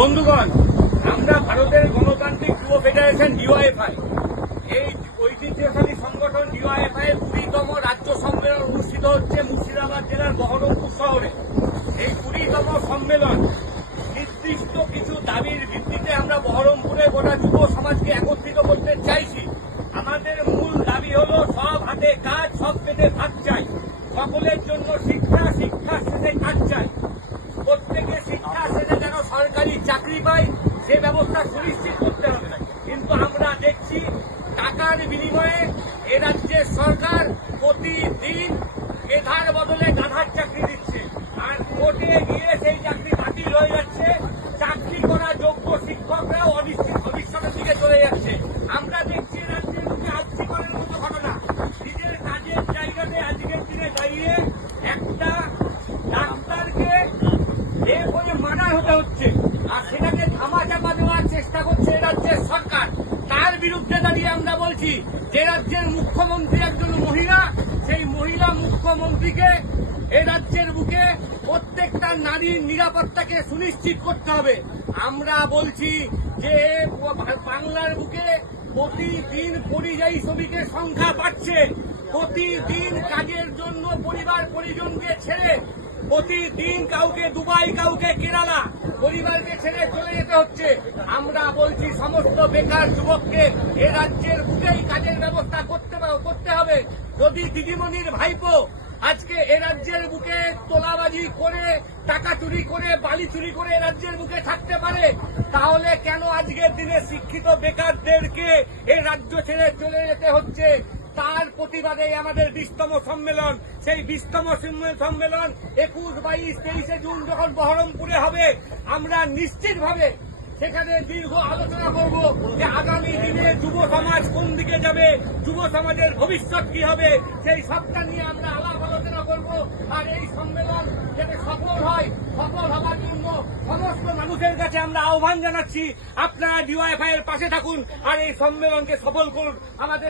বন্ধুগণ, আমরা ভারতের গণতান্ত্রিক যুব ফেডারেশন ডিওয়াইএফআই এই ঐতিহ্যশালী সংগঠন ডিওয়াইএফআই এর 20তম রাজ্য সম্মেলন অনুষ্ঠিত হচ্ছে মুর্শিদাবাদ জেলার বহরমপুর শহরে। এই 20তম সম্মেলন নির্দিষ্ট কিছু দাবির ভিত্তিতে আমরা বহরমপুরে গোটা যুব সমাজকে একত্রিত করতে চাইছি। আমাদের মূল দাবি হলো সব হাতে কাজ, সব পেটে ভাত চাই। সকলের জন্য শিক্ষা, শিক্ষা শেষে কাজ চাই। প্রত্যেকে শিক্ষা শেষে যেন সরকারি চাকরি পায় সে ব্যবস্থা সুনিশ্চিত করতে হবে। কিন্তু আমরা দেখছি টাকার বিনিময়ে এ রাজ্যের সরকার প্রতিদিন মেধার বদলে গাধার চাকরি দিচ্ছে, আর কোর্টে গিয়ে সেই চাকরি বাতিল হয়ে যাচ্ছে। চাকরি করা যোগ্য শিক্ষকরাও ভবিষ্যতের দিকে চলে যাচ্ছে। আমরা দেখছি রাজ্যের মুখে আর্থিকরের মতো ঘটনা। নিজের কাজের জায়গাতে আজকের দিনে দাঁড়িয়ে একটা ডাক্তারকে এভাবে মার্ডার হতে হচ্ছে, আর সেটাকে ধামাচাপা দেওয়ার চেষ্টা করছে রাজ্যের সরকার। তার বিরুদ্ধে দাঁড়িয়ে আমরা বলছি যে রাজ্যের মুখ্যমন্ত্রী একজন মহিলা, সেই মহিলা মুখ্যমন্ত্রীকে এ রাজ্যের বুকে প্রত্যেকটা নারীর নিরাপত্তাকে সুনিশ্চিত করতে হবে। আমরা বলছি যে বাংলার বুকে প্রতিদিন পরিযায়ী শ্রমিকের সংখ্যা বাড়ছে। প্রতিদিন কাজের জন্য পরিবার পরিজনকে ছেড়ে প্রতিদিন কাউকে দুবাই, কাউকে কেরালা পরিবারকে ছেড়ে চলে যেতে হচ্ছে। আমরা বলছি সমস্ত বেকার যুবককে এ রাজ্যের বুকেই কাজের ব্যবস্থা করতে হবে। যদি দিদিমণির ভাইপো আজকে এ রাজ্যের বুকে তোলাবাজি করে, টাকা চুরি করে, বালি চুরি করে এ রাজ্যের বুকে থাকতে পারে, তাহলে কেন আজকের দিনে শিক্ষিত বেকারদেরকে এ রাজ্য ছেড়ে চলে যেতে হচ্ছে? তার প্রতিবাদে আমাদের 20তম সম্মেলন। সেই 20তম সম্মেলন 21, 22, 23 জুন যখন বহরমপুরে হবে, আমরা নিশ্চিতভাবে সেখানে দীর্ঘ আলোচনা করব যে আগামী দিনে যুব সমাজ কোন দিকে যাবে, যুব সমাজের ভবিষ্যৎ কি হবে, সেই সবটা নিয়ে আমরা আলাপ আলোচনা করব। আর এই সম্মেলন যাতে সফল হয়, সফল হবার জন্য সমস্ত মানুষের কাছে আমরা আহ্বান জানাচ্ছি, আপনারা ডিওয়াইএফআই এর পাশে থাকুন আর এই সম্মেলনকে সফল করুন। আমাদের